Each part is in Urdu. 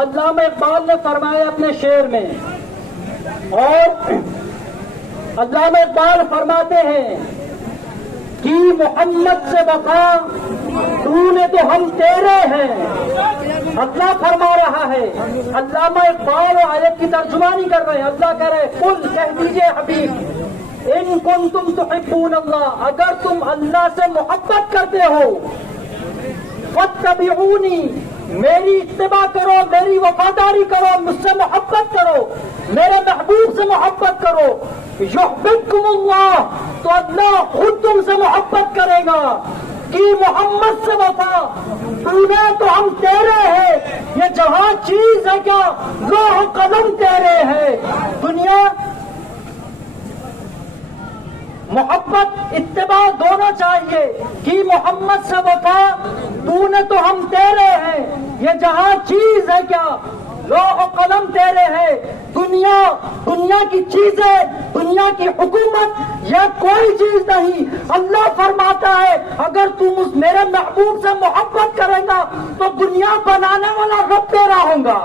علامہ اقبال نے فرمایا اپنے شعر میں، اور علامہ اقبال فرماتے ہیں کہ محمد سے وفا تو نے تو ہم تیرے ہیں۔ اللہ فرما رہا ہے، علامہ اقبال آیت کی ترجمانی کر رہے ہیں۔ اللہ کہہ رہے قل کہہ دیجئے حبیب ان کنتم تحبون اللہ، اگر تم اللہ سے محبت کرتے ہو فاتبعونی، میری اتباع کرو، میری وفاداری کرو، مجھ سے محبت کرو، میرے محبوب سے محبت کرو، یحببکم اللہ، تو اللہ خود تم سے محبت کرے گا۔ کہ محمد سے وفا تو نے تو ہم تیرے ہیں، یہ جہاں چیز ہے کیا لوح قلم تیرے ہے۔ دنیا محبت اتباع دونوں چاہیے، کہ محمد سے وفا تو نے تو ہم تیرے ہیں، یہ جہاں چیز ہے کیا لوح قلم تیرے ہے۔ دنیا کی چیزیں، دنیا کی حکومت یہ کوئی چیز نہیں۔ اللہ فرماتا ہے اگر تم اس میرے محبوب سے محبت کرے گا تو دنیا بنانے والا رب تیرا ہوگا،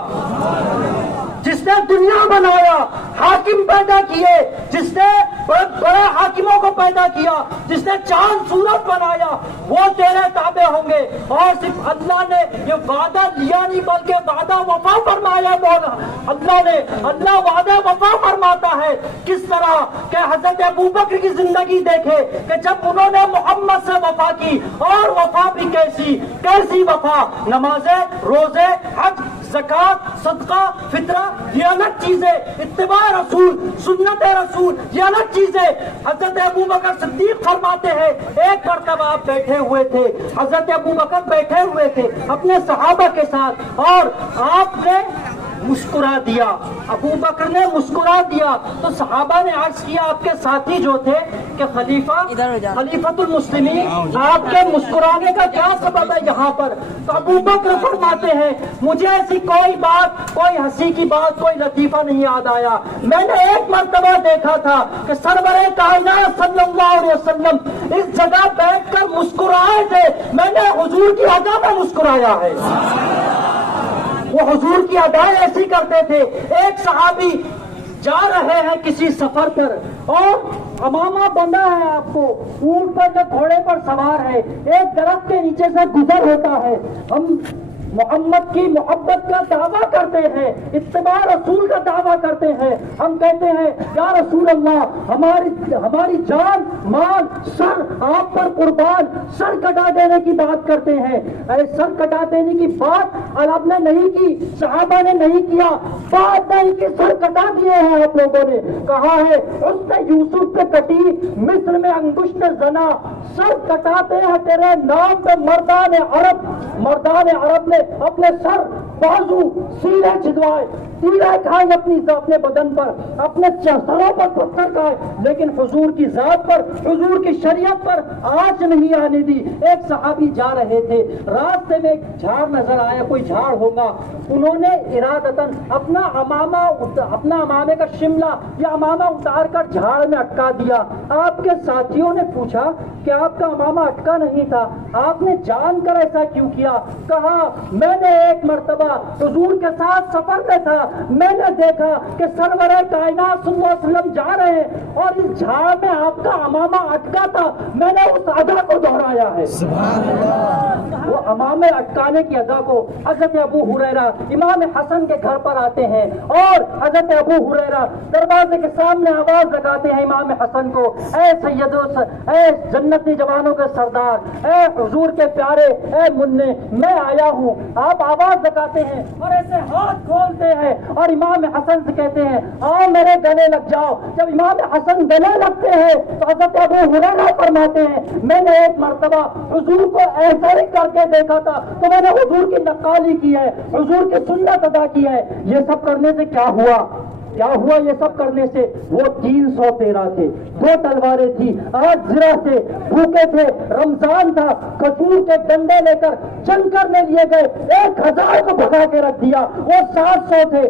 جس نے دنیا بنایا، حاکم پیدا کیے، جس نے بڑے حاکموں کو پیدا کیا، جس نے چاند سورج بنایا، وہ تیرے تابع ہوں گے۔ اور صرف اللہ نے یہ وعدہ لیا نہیں بلکہ وعدہ وفا فرمایا۔ اللہ وعدہ وفا فرماتا ہے۔ کس طرح کہ حضرت ابوبکر کی زندگی دیکھے کہ جب انہوں نے محمد سے وفا کی، اور وفا بھی کیسی وفا، نمازیں، روزے، حج، زکات، صدقہ، فطرہ، یہ الگ چیزیں، اتباع رسول، سنت رسول، یہ الگ چیزیں۔ حضرت ابوبکر صدیق فرماتے ہیں ایک مرتبہ آپ بیٹھے ہوئے تھے، حضرت ابوبکر بیٹھے ہوئے تھے اپنے صحابہ کے ساتھ، اور آپ نے مسکرا دیا، ابو بکر نے مسکرا دیا، تو صحابہ نے عرض کیا آپ کے ساتھی جو تھے کہ خلیفۃ المسلمین، آپ کے مسکرانے کا کیا سبب ہے یہاں پر؟ تو ابو بکر فرماتے ہیں مجھے ایسی کوئی بات، کوئی ہنسی کی بات، کوئی لطیفہ نہیں یاد آیا، میں نے ایک مرتبہ دیکھا تھا کہ سرور کائنات صلی اللہ علیہ وسلم اس جگہ بیٹھ کر مسکرائے تھے، میں نے حضور کی ادا میں مسکرایا ہے۔ وہ حضور کی ادائیں ایسی کرتے تھے۔ ایک صحابی جا رہے ہیں کسی سفر پر، اور امامہ بندہ ہے آپ کو، اونٹ پر یا گھوڑے پر سوار ہے، ایک درخت کے نیچے سے گزر ہوتا ہے۔ ہم محمد کی محبت کا دعویٰ کرتے ہیں، اتباع رسول کا دعویٰ کرتے ہیں، ہم کہتے ہیں یا رسول اللہ ہماری جان، مال، سر آپ پر قربان، سر کٹا دینے کی بات کرتے ہیں۔ اے سر کٹا دینے کی بات آپ نے نہیں کی، صحابہ نے نہیں کیا، بات نہیں کی، سر کٹا دیے ہیں آپ لوگوں نے۔ کہا ہے اس نے یوسف پہ کٹی مصر میں انگشت زنا، سر کٹاتے ہیں تیرے نام پہ مردان عرب نے اپنے سر، بازو، سینے چھدوائے، تیرے کھائے اپنے بدن پر، اپنے سروں پر پتھر کھائے، لیکن حضور کی ذات پر، حضور کی شریعت پر آنچ نہیں آنے دی۔ ایک صحابی جا رہے تھے، راستے میں ایک جھاڑ نظر آیا، کوئی جھاڑ ہوگا، انہوں نے ارادتاً اپنا امامے کا شملہ یا امامہ اتار کر جھاڑ میں اٹکا دیا۔ آپ کے ساتھیوں نے پوچھا کہ آپ کا امامہ اٹکا نہیں تھا، آپ نے جان کر ایسا کیوں کیا؟ کہا میں نے ایک مرتبہ حضور کے ساتھ سفر میں تھا، میں نے دیکھا کہ سرور کائنات صلی اللہ علیہ وسلم جا رہے ہیں اور اس جھاڑ میں آپ کا امامہ اٹکا تھا، میں نے اس ادا کو دہرایا ہے۔ سبحان اللہ۔ وہ امامے اٹکانے کی ادا کو حضرت ابو ہریرہ امام حسن کے گھر پر آتے ہیں، اور حضرت ابو ہریرہ دروازے کے سامنے آواز لگاتے ہیں امام حسن کو، اے سیدو، اے جنتی جوانوں کے سردار، اے حضور کے پیارے، اے منع، میں آیا ہوں۔ آپ آواز لگاتے ہیں اور ایسے ہاتھ کھولتے ہیں اور امام حسن سے کہتے ہیں آؤ میرے گلے لگ جاؤ۔ جب امام حسن گلے لگتے ہیں تو حضرت ابو ہریرہ فرماتے ہیں میں نے ایک مرتبہ حضور کو ایسا ہی کر کے دیکھا تھا تو میں نے حضور کی نقالی کی ہے، حضور کی سنت ادا کی ہے۔ یہ سب کرنے سے کیا ہوا؟ یہ سب کرنے سے وہ 313 تھے، 2 تلواریں تھی، 8 زرہ تھے، بھوکے تھے، رمضان تھا، کھجور کے ڈنڈے لے کر جنگ کرنے لیے گئے، 1000 کو بھگا کے رکھ دیا. وہ 700 تھے,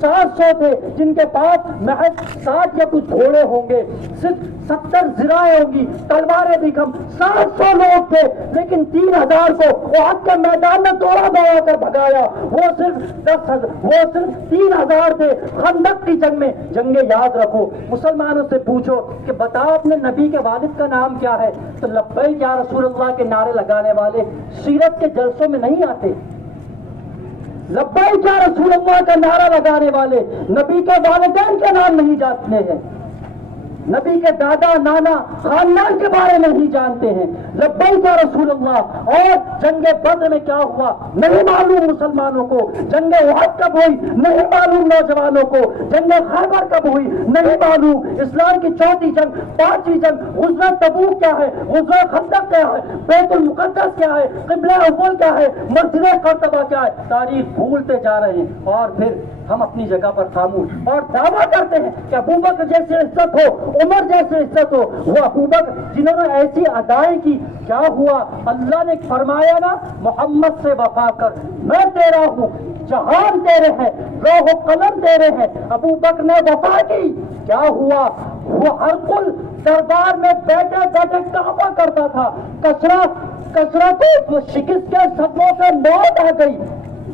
700 تھے جن کے پاس محض 60 یا کچھ گھوڑے ہوں گے, صرف 70 زرائیں ہوں گی, تلواریں بھی کم. 700 لوگ تھے لیکن 3000 کو احد کے میدان میں دوڑا دوڑا کر بھگایا. وہ صرف 3000 تھے خندق کی جنگ میں. جنگیں یاد رکھو. مسلمانوں سے پوچھو کہ بتاؤ اپنے نبی کے والد کا نام کیا ہے, تو لبیک یا رسول اللہ کے نعرے لگانے والے سیرت کے جلسوں میں نہیں آتے. لبیک یا رسول اللہ کا نعرہ لگانے والے نبی کے والدین کے نام نہیں جانتے ہیں, نبی کے دادا نانا خاندان کے بارے میں نہیں جانتے ہیں. لبیک یا رسول اللہ. اور جنگ بدر میں کیا ہوا نہیں معلوم مسلمانوں کو, جنگ احد کب ہوئی نہیں معلوم نوجوانوں کو, جنگ خیبر کب ہوئی نہیں معلوم. اسلام کی چوتھی جنگ, پانچویں جنگ, غزوہ تبوک کیا ہے, غزوہ خندق کیا ہے, بیت المقدس کیا ہے, قبلہ اول کیا ہے, مسجد قرطبہ کیا ہے. تاریخ بھولتے جا رہے ہیں اور پھر ہم اپنی جگہ پر خاموش اور دعویٰ کرتے ہیں کہ ابوبکر جیسی عزت ہو, عمر جیسی عزت ہو. وہ ابوبکر جنہوں نے ایسی ادائیں کی, کیا ہوا؟ اللہ نے فرمایا نا محمد سے وفا کر, میں تیرا ہوں, جہان تیرے ہیں, لوح و قلم تیرے ہیں. ابوبکر نے وفا کی, کیا ہوا؟ وہ ہر کل دربار میں بیٹھے بیٹھے کعبہ کرتا تھا. کسرا کو شکست کے صدموں سے موت آ گئی.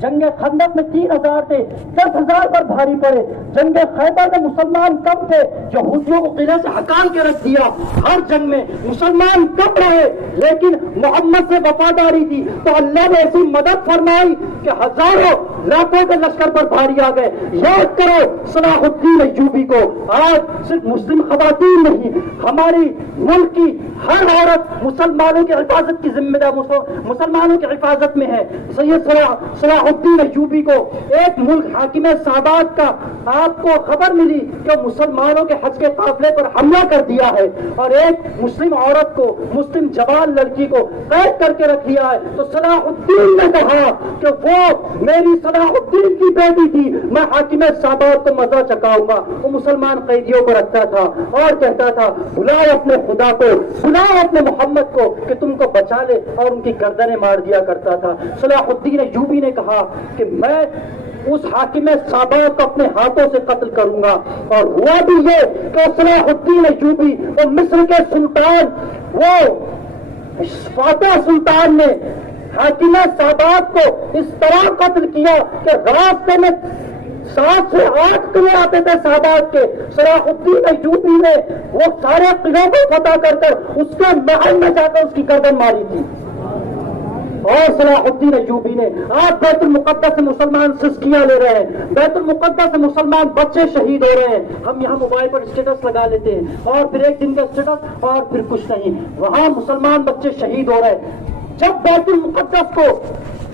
جنگ خندق میں 3000 تھے, 10,000 پر بھاری پڑے. جنگ خیبر میں مسلمان کم تھے, یہودیوں کو قلعے سے ہکال کے رکھ دیا. ہر جنگ میں مسلمان کم رہے لیکن محمد سے وفاداری تھی, تو اللہ نے ایسی مدد فرمائی کہ ہزاروں لاکھوں کے لشکر پر بھاری آ گئے. یاد کرو صلاح الدین ایوبی کو. آج صرف مسلم خواتین نہیں, ہماری ملک کی ہر عورت مسلمانوں کی حفاظت کی ذمہ دار, مسلمانوں کی حفاظت میں ہے. سید صلاح الدین ایوبی کو ایک ملک حاکم سادات کا آپ کو خبر ملی کہ مسلمانوں کے حج کے قافلے پر حملہ کر دیا ہے اور ایک مسلم عورت کو, مسلم جوان لڑکی کو قید کر کے رکھ دیا ہے, تو صلاح الدین نے کہا کہ وہ میری صلاح الدین کی بیٹی تھی, میں حاکم سادات کو مزہ چکاؤں گا. وہ مسلمان قیدیوں کو رکھتا تھا اور کہتا تھا بلاؤ اپنے خدا کو, بلاؤ اپنے محمد کو کہ تم کو بچا لے, اور ان کی گردنیں مار دیا کرتا تھا. صلاح الدین ایوبی نے کہا کہ میں اس حاکم سادات کو اپنے ہاتھوں سے قتل کروں گا. اور ہوا بھی یہ کہ صلاح الدین ایوبی اور مصر کے سلطان, وہ فاتح سلطان نے حاکم سادات کو اس طرح قتل کیا کہ راستے میں 7 سے 8 قلعے آتے تھے سادات کے. صلاح الدین ایوبی نے وہ سارے قلعوں کو فتح کر اس کے محل میں جا کر اس کی گردن ماری تھی. اور صلاح الدین ایوبی نے, آج بیت المقدس سے مسلمان سسکیاں لے رہے ہیں, بیت المقدس سے مسلمان بچے شہید ہو رہے ہیں. ہم یہاں موبائل پر اسٹیٹس لگا لیتے ہیں اور پھر ایک دن کا اسٹیٹس اور پھر کچھ نہیں. وہاں مسلمان بچے شہید ہو رہے ہیں. جب بیت المقدس کو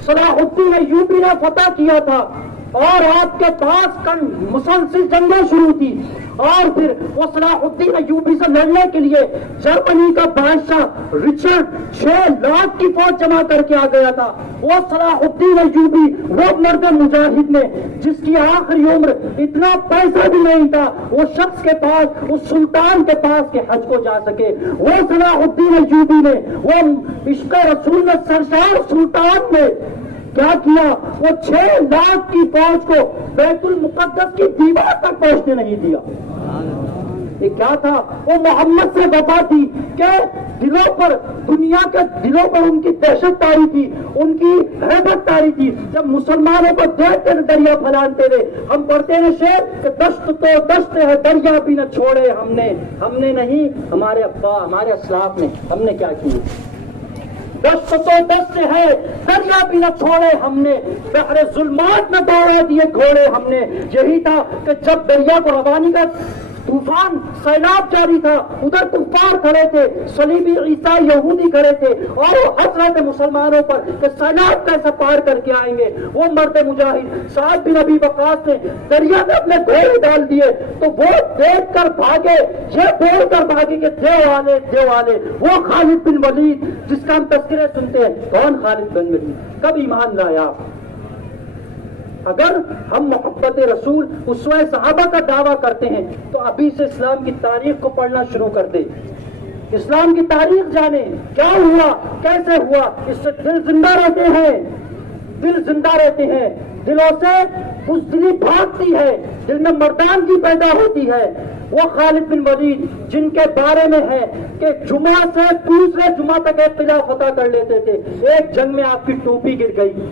صلاح الدین ایوبی نے فتح کیا تھا اور آپ کے پاس مسلسل جنگیں شروع تھی, اور پھر وہ صلاح الدین ایوبی سے لڑنے کے لیے جرمنی کا بادشاہ رچرڈ 6 لاکھ کی فوج جمع کر کے آ گیا تھا. وہ صلاح الدین ایوبی وہ مرد مجاہد نے جس کی آخری عمر اتنا پیسہ بھی نہیں تھا وہ شخص کے پاس, اس سلطان کے پاس کے حج کو جا سکے. وہ صلاح الدین ایوبی نے, وہ عشق رسول میں سرشار سلطان نے کیا کیا, وہ 6 لاکھ کی فوج کو بیت المقدس کی دیوار تک پہنچنے نہیں دیا. یہ کیا تھا؟ وہ محمد سے وفا تھی کہ دلوں پر, دنیا کے دلوں پر ان کی دہشت تاری تھی, ان کی ہیبت تاری تھی. جب مسلمانوں کو دیکھتے تھے دریا پھیلانتے تھے, ہم پڑھتے ہیں شعر کہ دشت تو دشت ہے دریا بھی نہ چھوڑے ہم نے نہیں, ہمارے ابا ہمارے اسلاف نے, ہم نے کیا کیا؟ دشت تو دشت ہے دریا بھی نہ چھوڑے ہم نے, بحر ظلمات میں دوڑا دیے گھوڑے ہم نے. یہی تھا کہ جب دریا کو روانی کا طوفان سیلاب جاری تھا, ادھر کفار کھڑے تھے, صلیبی عیسائی یہودی کھڑے تھے, اور وہ ہنس رہے تھے مسلمانوں پر کہ سیلاب کیسے پار کر کے آئیں گے. وہ مرد مجاہد سعد بن ابی وقاص نے دریا میں اپنے گھوڑے ڈال دیے تو وہ دیکھ کر بھاگے, یہ بول کر بھاگے کہ دیو والے. وہ خالد بن ولید جس کا ہم تذکرے سنتے ہیں, کون خالد بن ولید, کب ایمان لایا؟ اگر ہم محبت رسول اسوہ صحابہ کا دعویٰ کرتے ہیں تو ابھی سے اسلام کی تاریخ کو پڑھنا شروع کر دے, اسلام کی تاریخ جانے, کیا ہوا کیسے ہوا, اس سے دل زندہ رہتے ہیں. دل زندہ رہتے ہیں، دلوں سے بزدلی بھاگتی ہے، دل میں مردانگی پیدا ہوتی ہے۔ وہ خالد بن ولید جن کے بارے میں ہے کہ جمعہ سے دوسرے جمعہ تک ایک قلعہ فتح کر لیتے تھے، ایک جنگ میں آپ کی ٹوپی گر گئی،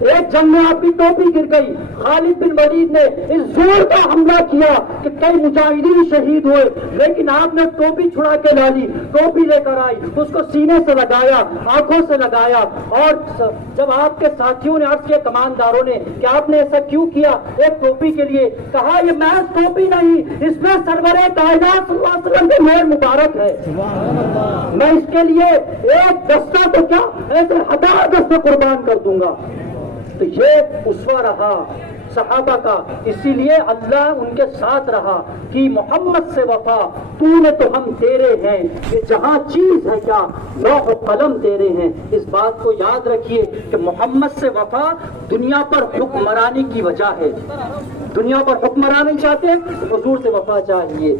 ایک جنگ میں آپ کی ٹوپی گر گئی۔ خالد بن ولید نے اس زور کا حملہ کیا کہ کئی مجاہدین شہید ہوئے، لیکن آپ نے ٹوپی چھڑا کے لا لی، ٹوپی لے کر آئی، اس کو سینے سے لگایا، آنکھوں سے لگایا، اور جب آپ کے ساتھیوں نے عرض کیا، کمانداروں نے، کہ آپ نے ایسا کیوں کیا ایک ٹوپی کے لیے، کہا یہ محض ٹوپی نہیں، اس میں سرور کائنات صلی اللہ علیہ وسلم کی مہر مبارک ہے، میں اس کے لیے ایک دستہ تو کیا ایسے 1000 دستے قربان کر دوں گا۔ تو یہ اسوہ رہا صحابہ کا، اسی لیے اللہ ان کے ساتھ رہا کہ محمد سے وفا تو نے تو ہم تیرے ہیں، یہ جہاں چیز ہے کیا لوح و قلم تیرے ہیں۔ اس بات کو یاد رکھیے کہ محمد سے وفا دنیا پر حکمرانی کی وجہ ہے، دنیا پر حکمرانی چاہتے ہیں، حضور سے وفا چاہیے۔